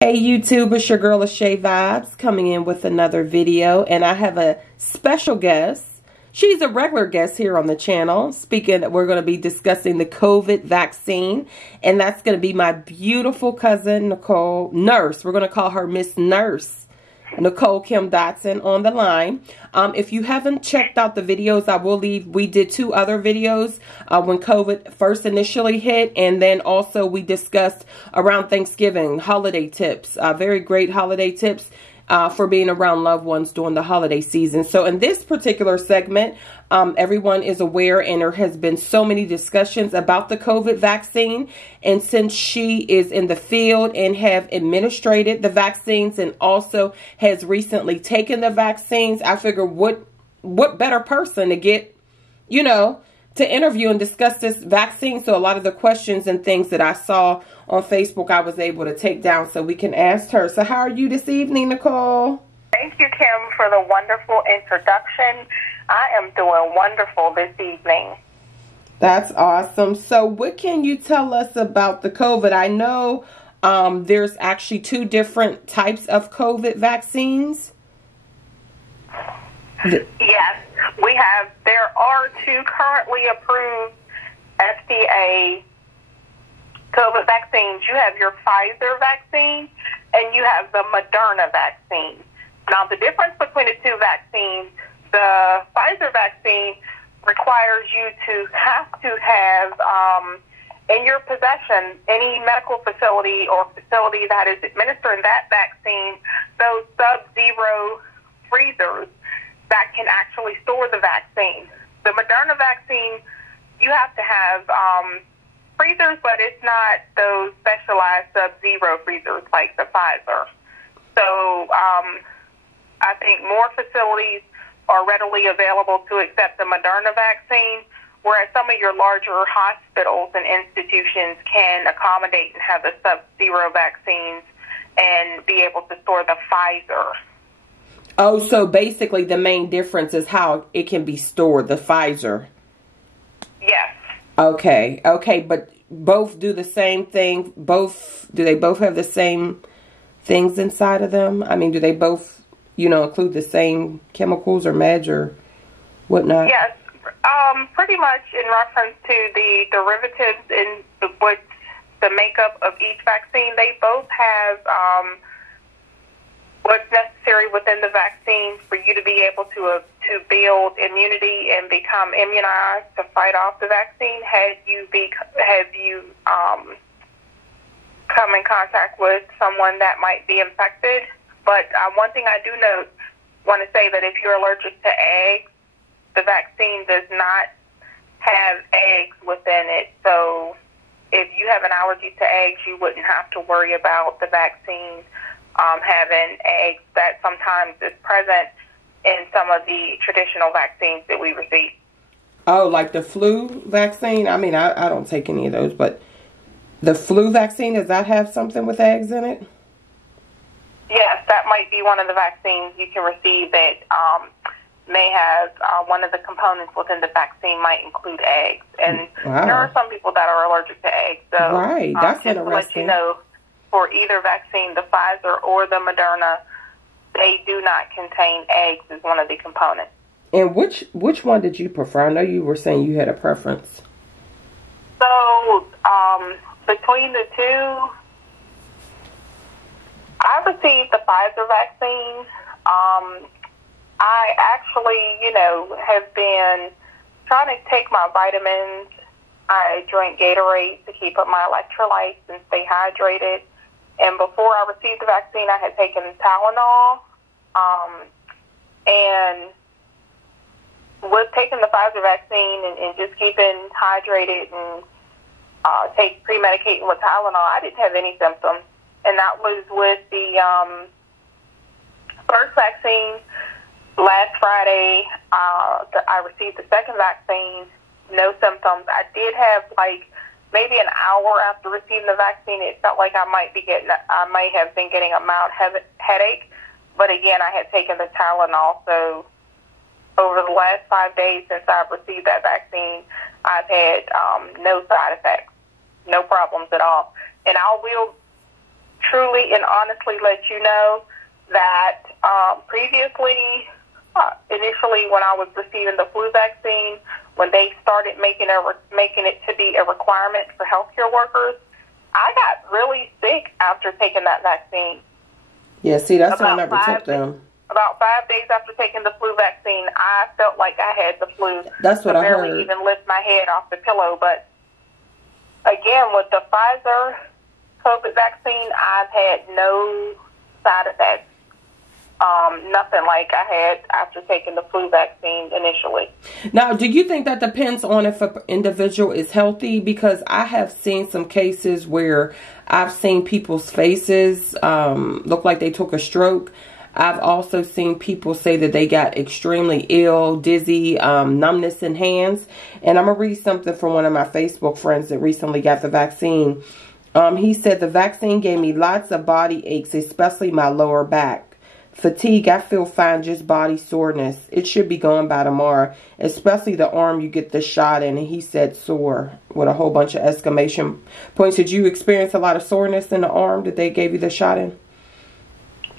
Hey YouTube, it's your girl lasheavibez coming in with another video, and I have a special guest. She's a regular guest here on the channel. We're going to be discussing the COVID vaccine, and that's going to be my beautiful cousin Nicole Nurse. We're going to call her Miss Nurse Nicole Kim Dotson on the line. If you haven't checked out the videos, I will leave. We did 2 other videos when COVID first initially hit, and then also we discussed around Thanksgiving holiday tips, very great holiday tips for being around loved ones during the holiday season. So in this particular segment, everyone is aware, and there has been so many discussions about the COVID vaccine. And since she is in the field and have administrated the vaccines and also has recently taken the vaccines, I figure what better person to get, to interview and discuss this vaccine. So a lot of the questions and things that I saw on Facebook, I was able to take down so we can ask her. So how are you this evening, Nicole? Thank you, Kim, for the wonderful introduction. I am doing wonderful this evening. That's awesome. So what can you tell us about the COVID? I know there's actually 2 different types of COVID vaccines. Yes, there are 2 currently approved FDA COVID vaccines. You have your Pfizer vaccine and you have the Moderna vaccine. Now, the difference between the 2 vaccines, the Pfizer vaccine requires you to have in your possession any medical facility or facility that is administering that vaccine, those sub-zero freezers that can actually store the vaccine. The Moderna vaccine, you have to have freezers, but it's not those specialized sub-zero freezers like the Pfizer. So I think more facilities are readily available to accept the Moderna vaccine, whereas some of your larger hospitals and institutions can accommodate and have the sub-zero vaccines and be able to store the Pfizer. Oh, so basically the main difference is how it can be stored, the Pfizer. Yes. Okay, but both do the same thing? Do they both have the same things inside of them? I mean, do they both, include the same chemicals or meds or whatnot? Yes, pretty much in reference to the derivatives in what's the makeup of each vaccine. They both have what's necessary within the vaccine for you to be able to build immunity and become immunized to fight off the vaccine. Have you come in contact with someone that might be infected? But one thing I do want to say that if you're allergic to eggs, the vaccine does not have eggs within it. So if you have an allergy to eggs, you wouldn't have to worry about the vaccine having eggs that sometimes is present in some of the traditional vaccines that we receive. Oh, like the flu vaccine? I mean, I don't take any of those, but the flu vaccine, does that have something with eggs in it? Yes, that might be one of the vaccines you can receive that may have one of the components within the vaccine might include eggs. And There are some people that are allergic to eggs. So, right, that's just interesting. To let you know, for either vaccine, the Pfizer or the Moderna, they do not contain eggs as one of the components. And which one did you prefer? I know you were saying you had a preference. So, between the 2, I received the Pfizer vaccine. I actually, have been trying to take my vitamins. I drink Gatorade to keep up my electrolytes and stay hydrated. And before I received the vaccine, I had taken Tylenol. And with taking the Pfizer vaccine and just keeping hydrated and pre-medicating with Tylenol, I didn't have any symptoms. And that was with the first vaccine. Last Friday, I received the second vaccine, no symptoms. I did have maybe an hour after receiving the vaccine, it felt like I might have been getting a mild headache. But again, I had taken the Tylenol. So over the last 5 days since I've received that vaccine, I've had no side effects, no problems at all. And I will truly and honestly let you know that previously, initially when I was receiving the flu vaccine, when they started making it to be a requirement for healthcare workers, I got really sick after taking that vaccine. Yeah, see, that's why I never took them. About 5 days after taking the flu vaccine, I felt like I had the flu. That's what I heard. I barely even lift my head off the pillow. But again, with the Pfizer COVID vaccine, I've had no side effects. Nothing like I had after taking the flu vaccine initially. Now, do you think that depends on if an individual is healthy? Because I have seen some cases where I've seen people's faces look like they took a stroke. I've also seen people say that they got extremely ill, dizzy, numbness in hands. And I'm going to read something from one of my Facebook friends that recently got the vaccine. He said, the vaccine gave me lots of body aches, especially my lower back. Fatigue, I feel fine, just body soreness. It should be going by tomorrow, especially the arm you get the shot in. And he said sore with a whole bunch of exclamation points. Did you experience a lot of soreness in the arm that they gave you the shot in?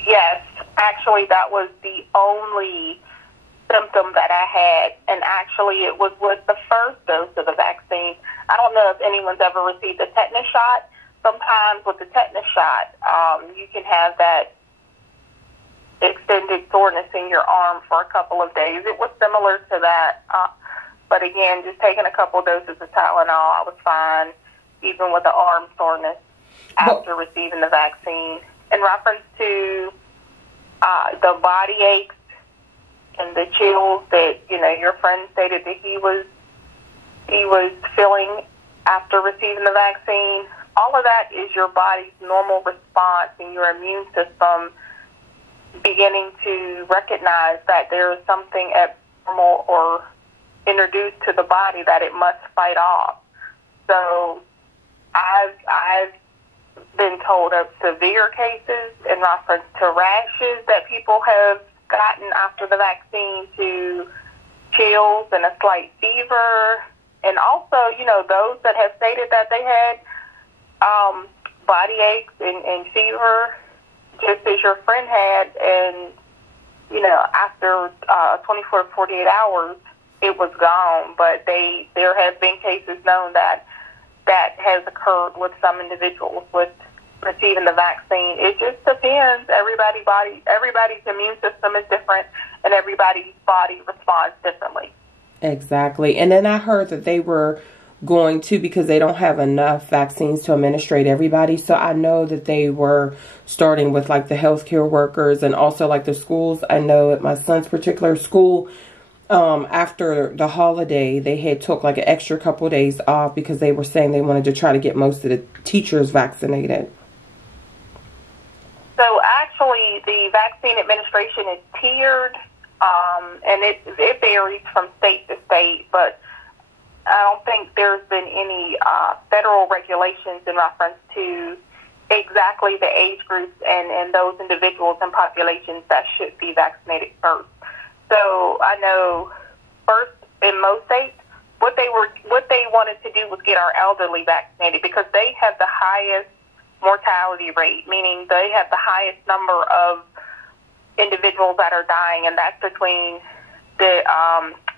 Yes, actually that was the only symptom that I had. And actually it was with the first dose of the vaccine. I don't know if anyone's ever received a tetanus shot. Sometimes with the tetanus shot, you can have that extended soreness in your arm for a couple of days. It was similar to that. But again, just taking a couple of doses of Tylenol, I was fine, even with the arm soreness after receiving the vaccine. In reference to the body aches and the chills that, you know, your friend stated that he was feeling after receiving the vaccine, all of that is your body's normal response and your immune system beginning to recognize that there is something abnormal or introduced to the body that it must fight off. So I've been told of severe cases in reference to rashes that people have gotten after the vaccine, to chills and a slight fever, and also, you know, those that have stated that they had body aches and fever, just as your friend had, and, you know, after 24 to 48 hours, it was gone. But there have been cases known that has occurred with some individuals with receiving the vaccine. It just depends. Everybody's immune system is different, and everybody's body responds differently. Exactly. And then I heard that they were going to, because they don't have enough vaccines to administrate everybody. So I know that they were starting with like the healthcare workers and also like the schools. I know at my son's particular school, after the holiday, they had took like an extra couple of days off because they were saying they wanted to try to get most of the teachers vaccinated. So actually the vaccine administration is tiered, and it varies from state to state, but I don't think there's been any federal regulations in reference to exactly the age groups and those individuals and populations that should be vaccinated first. So I know first in most states, what they wanted to do was get our elderly vaccinated because they have the highest mortality rate, meaning they have the highest number of individuals that are dying, and that's between the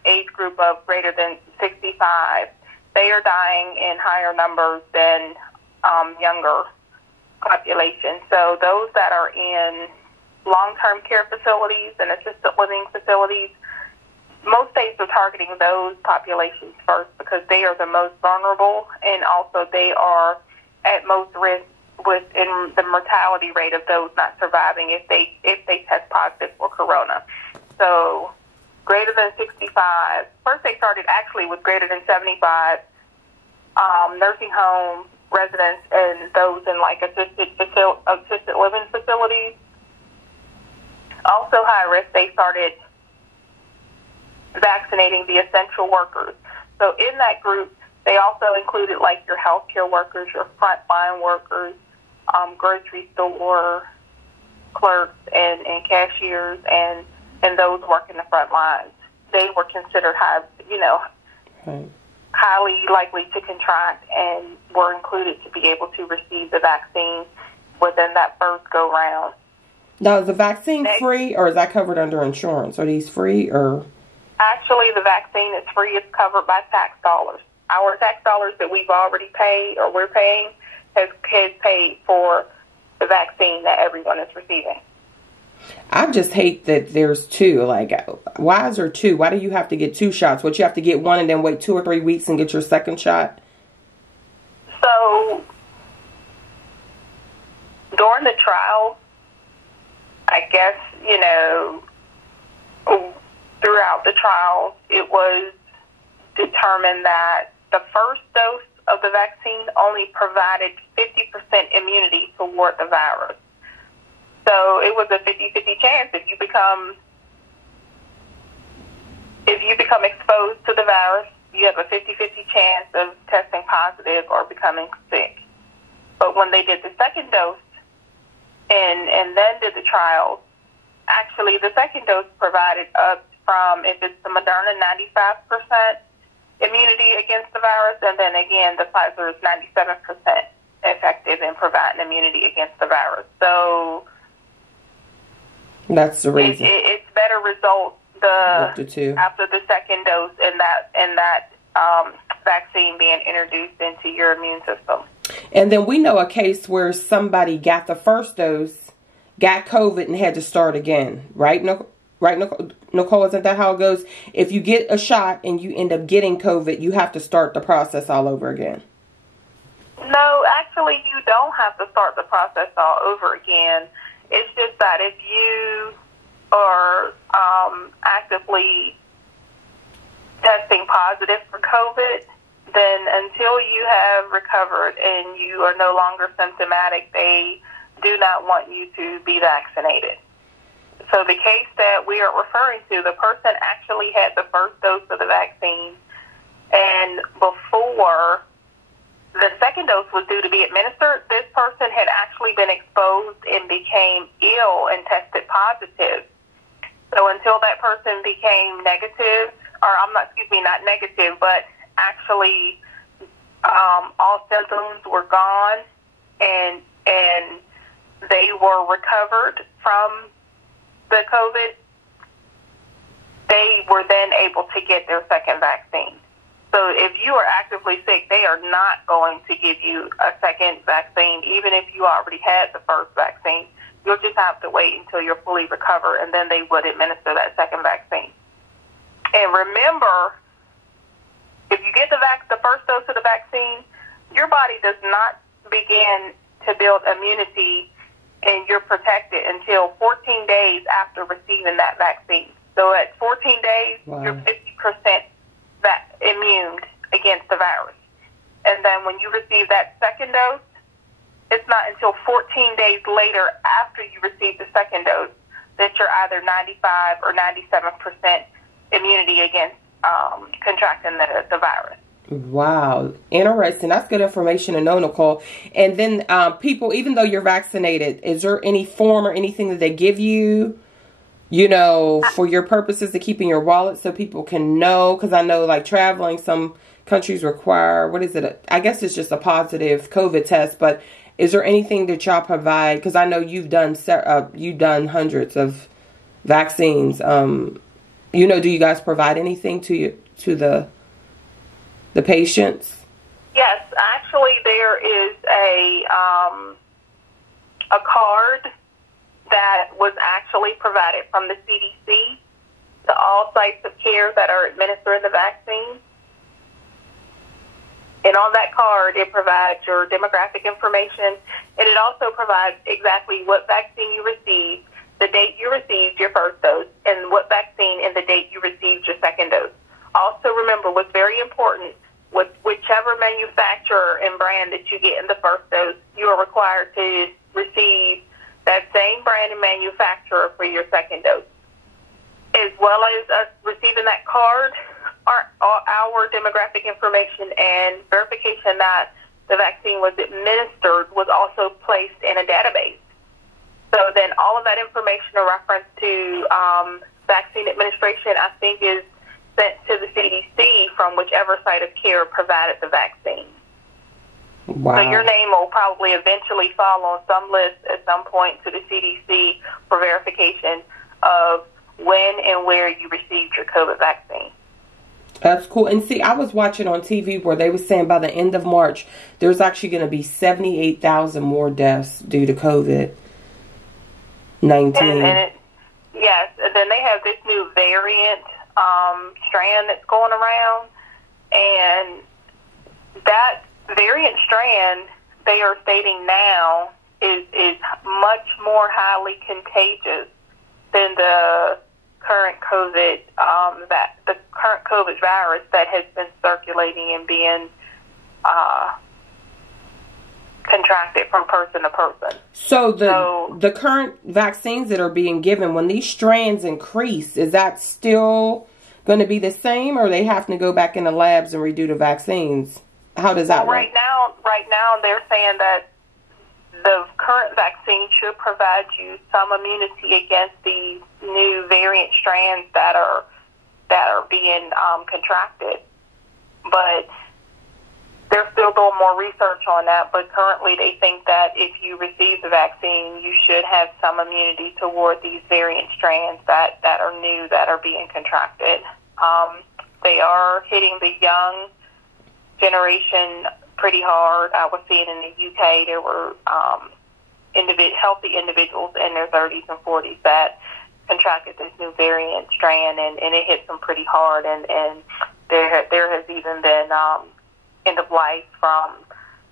age group of greater than 65. They are dying in higher numbers than younger population. So those that are in long-term care facilities and assisted living facilities, most states are targeting those populations first because they are the most vulnerable, and also they are at most risk in the mortality rate of those not surviving if they test positive for corona. So greater than 65. First, they started actually with greater than 75 nursing home residents and those in like assisted living facilities. Also high risk, they started vaccinating the essential workers. So in that group, they also included like your healthcare workers, your frontline workers, grocery store clerks and cashiers and those working the front lines. They were considered highly likely to contract and were included to be able to receive the vaccine. within that first go round. Now, is the vaccine free, or is that covered under insurance? Are these free, or? Actually, the vaccine is free. It's covered by tax dollars. Our tax dollars that we've already paid, or we're paying, has paid for the vaccine that everyone is receiving. I just hate that there's two. Like, why is there two? Why do you have to get two shots? What, you have to get one and then wait 2 or 3 weeks and get your second shot? So, during the trial, I guess, you know, throughout the trial, it was determined that the first dose of the vaccine only provided 50% immunity toward the virus. So it was a 50-50 chance if you become exposed to the virus, you have a 50-50 chance of testing positive or becoming sick. But when they did the second dose and then did the trial, actually the second dose provided up from, if it's the Moderna, 95% immunity against the virus, and then again the pfizer is 97% effective in providing immunity against the virus. So that's the reason. It's better results after the second dose and that vaccine being introduced into your immune system. And then we know a case where somebody got the first dose, got COVID, and had to start again, right? Right, Nicole, isn't that how it goes? If you get a shot and you end up getting COVID, you have to start the process all over again. No, actually, you don't have to start the process all over again. It's just that if you are actively testing positive for COVID, then until you have recovered and you are no longer symptomatic, they do not want you to be vaccinated. So the case that we are referring to, the person actually had the first dose of the vaccine, and before the second dose was due to be administered, this person had actually been exposed and became ill and tested positive. So until that person became negative, or not negative, but actually all symptoms were gone and they were recovered from the COVID, they were then able to get their second vaccine. So if you are actively sick, they are not going to give you a second vaccine, even if you already had the first vaccine. You'll just have to wait until you're fully recovered, and then they would administer that second vaccine. And remember, if you get the first dose of the vaccine, your body does not begin to build immunity and you're protected until 14 days after receiving that vaccine. So at 14 days, wow, you're 50% immune against the virus. And then when you receive that second dose, it's not until 14 days later after you receive the second dose that you're either 95 or 97% immunity against contracting the virus. Wow. Interesting. That's good information to know, Nicole. And then people, even though you're vaccinated, is there any form or anything that they give you, you know, for your purposes to keep in your wallet so people can know? Because I know, like, traveling, some countries require, what is it? I guess it's just a positive COVID test, but is there anything that y'all provide? Because I know you've done hundreds of vaccines. You know, do you guys provide anything to the patients? Yes, actually, there is a card that was actually provided from the CDC to all sites of care that are administering the vaccine. And on that card, it provides your demographic information, and it also provides exactly what vaccine you received, the date you received your first dose, and what vaccine and the date you received your second dose. Also, remember, what's very important, with whichever manufacturer and brand that you get in the first dose, you are required to receive that same brand and manufacturer for your second dose. As well as us receiving that card, our demographic information and verification that the vaccine was administered was also placed in a database. So then all of that information in reference to vaccine administration, I think, is sent to the CDC from whichever site of care provided the vaccine. Wow. So your name will probably eventually fall on some list at some point to the CDC for verification of when and where you received your COVID vaccine. That's cool. And see, I was watching on TV where they were saying by the end of March, there's actually going to be 78,000 more deaths due to COVID-19. Yes, and then they have this new variant strand that's going around, and that variant strand, they are stating now, is much more highly contagious than the current COVID virus that has been circulating and being contracted from person to person. So the current vaccines that are being given, when these strands increase, is that still going to be the same, or they have to go back in the labs and redo the vaccines? How does that work? Right now they're saying that the current vaccine should provide you some immunity against the new variant strands that are being contracted, but they're still doing more research on that. But currently, they think that if you receive the vaccine, you should have some immunity toward these variant strands that are new, that are being contracted. They are hitting the young generation pretty hard. I was seeing in the UK there were healthy individuals in their 30s and 40s that contracted this new variant strand, and it hit them pretty hard. And there has even been end of life from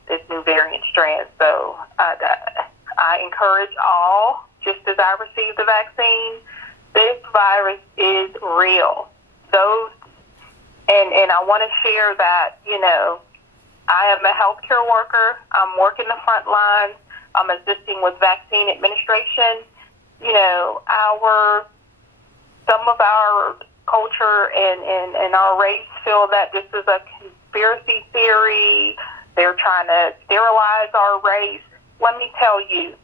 this new variant strand. So I encourage all, just as I received the vaccine, this virus is real. And I want to share that, I am a healthcare worker. I'm working the front lines. I'm assisting with vaccine administration. Some of our culture and our race feel that this is a conspiracy theory. They're trying to sterilize our race. Let me tell you,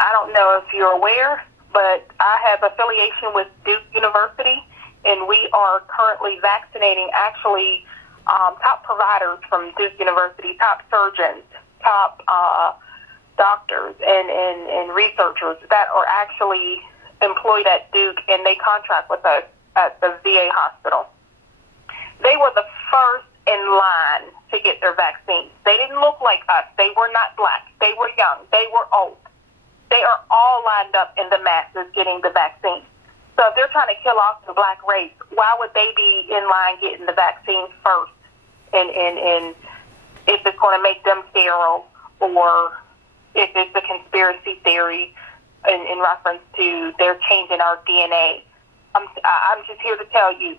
I don't know if you're aware, but I have affiliation with Duke University, and we are currently vaccinating actually top providers from Duke University, top surgeons, top doctors, and researchers that are actually employed at Duke, and they contract with us at the VA hospital. They were the first in line to get their vaccine. They didn't look like us. They were not black. They were young. They were old. They are all lined up in the masses getting the vaccine. So if they're trying to kill off the black race, why would they be in line getting the vaccine first? And if it's going to make them sterile, or if it's a conspiracy theory in reference to they're changing our DNA. I'm just here to tell you,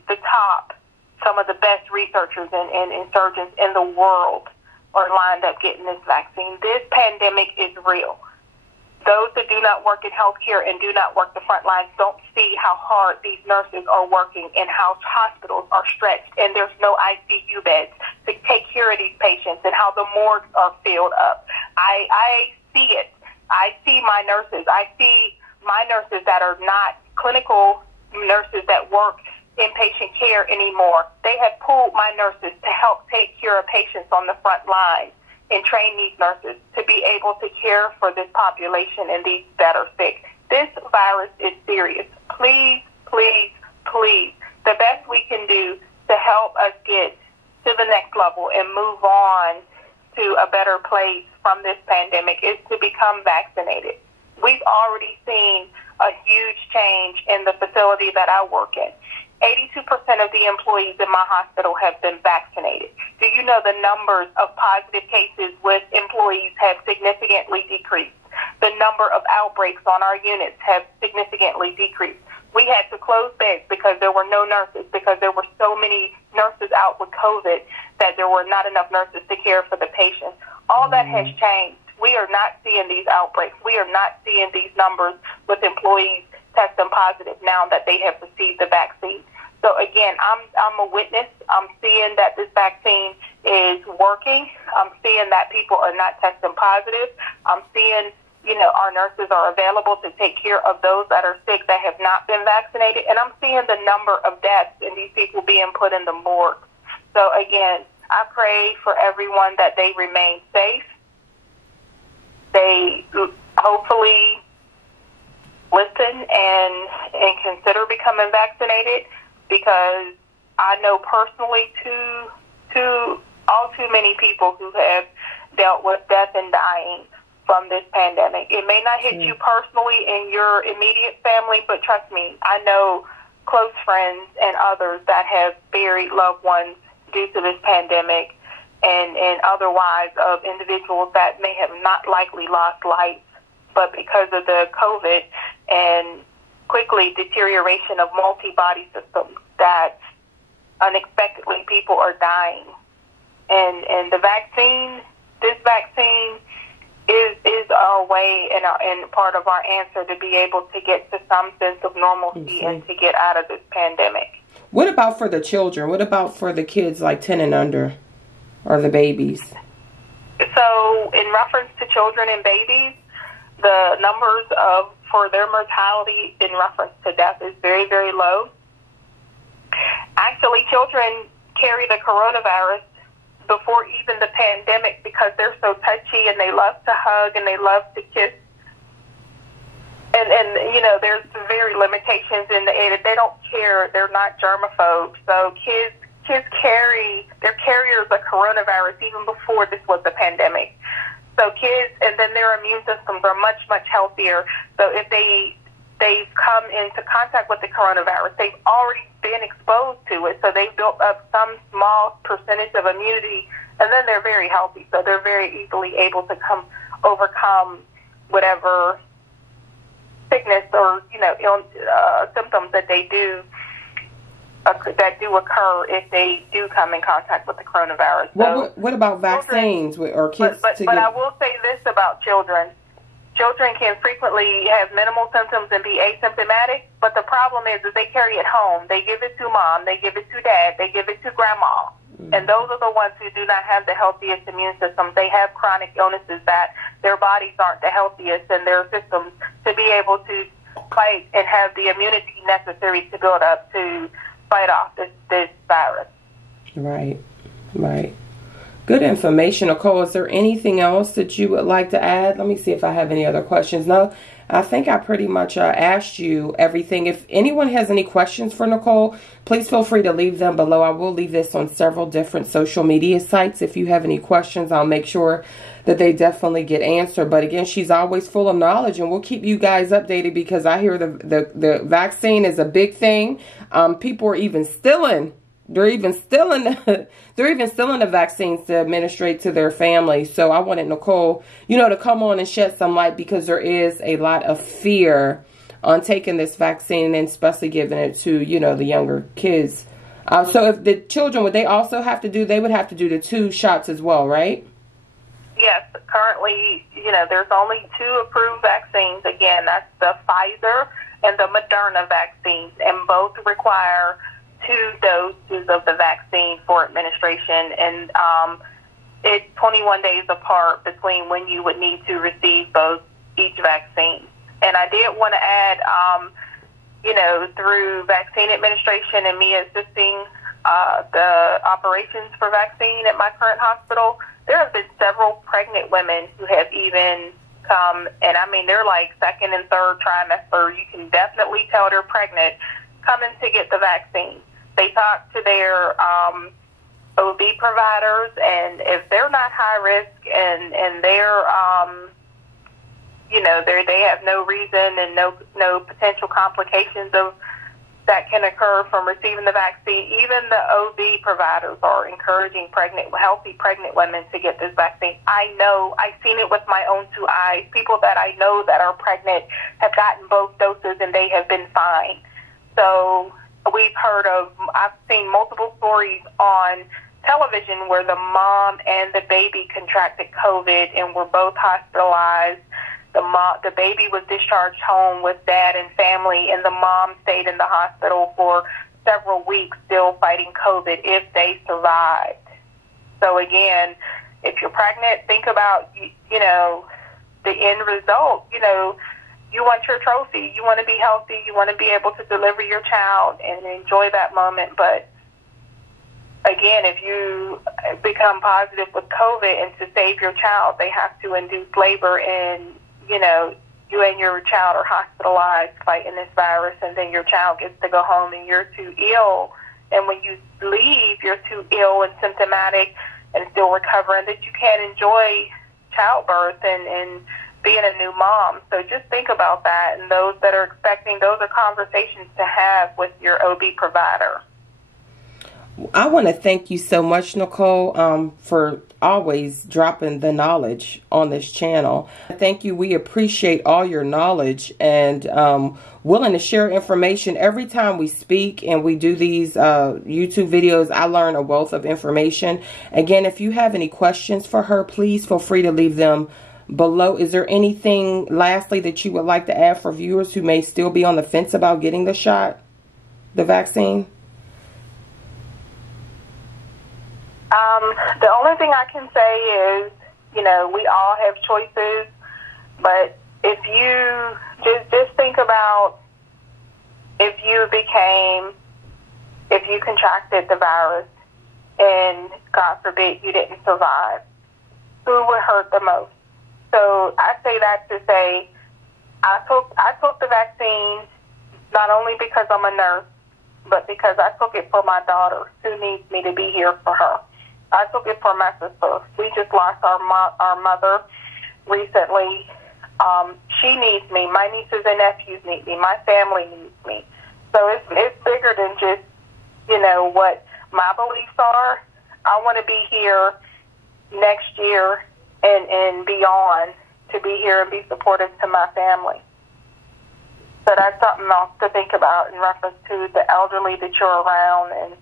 some of the best researchers and surgeons in the world are lined up getting this vaccine. This pandemic is real. Those that do not work in healthcare and do not work the front lines don't see how hard these nurses are working and how hospitals are stretched and there's no ICU beds to take care of these patients and how the morgues are filled up. I see it. I see my nurses. I see my nurses that are not clinical nurses that work inpatient care anymore. They have pulled my nurses to help take care of patients on the front line and train these nurses to be able to care for this population and these that are sick. This virus is serious. Please, please, please, the best we can do to help us get to the next level and move on to a better place from this pandemic is to become vaccinated. We've already seen a huge change in the facility that I work in. 82% of the employees in my hospital have been vaccinated. Do you know the numbers of positive cases with employees have significantly decreased? The number of outbreaks on our units have significantly decreased. We had to close beds because there were no nurses, because there were so many nurses out with COVID that there were not enough nurses to care for the patients. All that has changed. We are not seeing these outbreaks. We are not seeing these numbers with employees testing positive now that they have received the vaccine. So again, I'm a witness. I'm seeing that this vaccine is working. I'm seeing that people are not testing positive. I'm seeing, our nurses are available to take care of those that are sick that have not been vaccinated. And I'm seeing the number of deaths and these people being put in the morgue. So again, I pray for everyone that they remain safe. They hopefully listen and consider becoming vaccinated, because I know personally all too many people who have dealt with death and dying from this pandemic. It may not hit you personally in your immediate family, but trust me, I know close friends and others that have buried loved ones due to this pandemic, and otherwise of individuals that may have not likely lost life, but because of the COVID and quickly deterioration of multi-body systems, that unexpectedly people are dying. And the vaccine, this vaccine is our way and part of our answer to be able to get to some sense of normalcy and to get out of this pandemic. What about for the children? What about for the kids like 10 and under, or the babies? So in reference to children and babies, the numbers for their mortality in reference to death is very, very low. Actually, children carry the coronavirus before even the pandemic because they're so touchy and they love to hug and they love to kiss. And you know, there's very limitations in the area. They don't care. They're not germaphobes. So kids they're carriers of coronavirus even before this was the pandemic. So kids, and then their immune systems are much, much healthier. So if they've come into contact with the coronavirus, they've already been exposed to it. So they've built up some small percentage of immunity, and then they're very healthy. So they're very easily able to overcome whatever sickness or, you know, symptoms that they do occur if they do come in contact with the coronavirus. Well, what about vaccines or kids? But I will say this about children. Children can frequently have minimal symptoms and be asymptomatic, but the problem is they carry it home. They give it to mom, they give it to dad, they give it to grandma. And those are the ones who do not have the healthiest immune systems. They have chronic illnesses that their bodies aren't the healthiest in their systems to be able to fight and have the immunity necessary to build up to fight off this virus. Right. Good information. Nicole, is there anything else that you would like to add? Let me see if I have any other questions. No, I think I pretty much asked you everything. If anyone has any questions for Nicole, please feel free to leave them below. I will leave this on several different social media sites. If you have any questions, I'll make sure that they definitely get answered. But again, she's always full of knowledge, and we'll keep you guys updated because I hear the vaccine is a big thing. People are even stealing. They're even stealing the vaccines to administrate to their families. So I wanted Nicole, to come on and shed some light, because there is a lot of fear on taking this vaccine, and especially giving it to, the younger kids. So if the children, would they also have to do, they would have to do the 2 shots as well, right? Yes, currently, there's only 2 approved vaccines. Again, that's the Pfizer and the Moderna vaccines, and both require 2 doses of the vaccine for administration, and it's 21 days apart between when you would need to receive each vaccine. And I did want to add, through vaccine administration and me assisting the operations for vaccine at my current hospital, there have been several pregnant women who have even come, and I mean, they're like 2nd and 3rd trimester. You can definitely tell they're pregnant, coming to get the vaccine. They talk to their OB providers, and if they're not high risk and they're, they have no reason and no potential complications that can occur from receiving the vaccine, even the OB providers are encouraging healthy pregnant women to get this vaccine. I know, I've seen it with my own 2 eyes. People that I know that are pregnant have gotten both doses and they have been fine. So I've seen multiple stories on television where the mom and the baby contracted COVID and were both hospitalized. The baby was discharged home with dad and family, and the mom stayed in the hospital for several weeks still fighting COVID if they survived. So again, if you're pregnant, think about, the end result. You want your trophy. You want to be healthy. You want to be able to deliver your child and enjoy that moment. But again, if you become positive with COVID and to save your child, they have to induce labor, and, you know, you and your child are hospitalized fighting this virus, and then your child gets to go home and you're too ill. And when you leave, you're too ill and symptomatic and still recovering, that you can't enjoy childbirth and being a new mom. So just think about that. And those that are expecting, those are conversations to have with your OB provider. I want to thank you so much, Nicole, for always dropping the knowledge on this channel. Thank you. We appreciate all your knowledge and willing to share information. Every time we speak and we do these YouTube videos, I learn a wealth of information. Again, if you have any questions for her, please feel free to leave them below. Is there anything lastly that you would like to add for viewers who may still be on the fence about getting the shot, the vaccine? The only thing I can say is, you know, we all have choices, but if you just think about if you contracted the virus and God forbid you didn't survive, who would hurt the most? So I say that to say I took the vaccine not only because I'm a nurse, but because I took it for my daughter who needs me to be here for her. I took it for my sister. We just lost our mother recently. She needs me. My nieces and nephews need me. My family needs me. So it's bigger than just, you know, what my beliefs are. I want to be here next year and beyond, to be here and be supportive to my family. So that's something else to think about in reference to the elderly that you're around and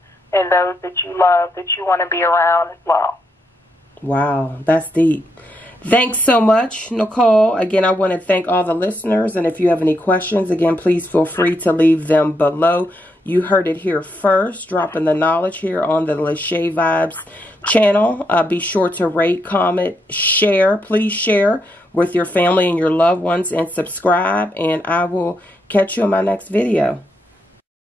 those that you love, that you want to be around as well. Wow, that's deep. Thanks so much, Nicole. Again, I want to thank all the listeners. And if you have any questions, again, please feel free to leave them below. You heard it here first, dropping the knowledge here on the lasheavibez channel. Be sure to rate, comment, share. Please share with your family and your loved ones and subscribe. And I will catch you in my next video.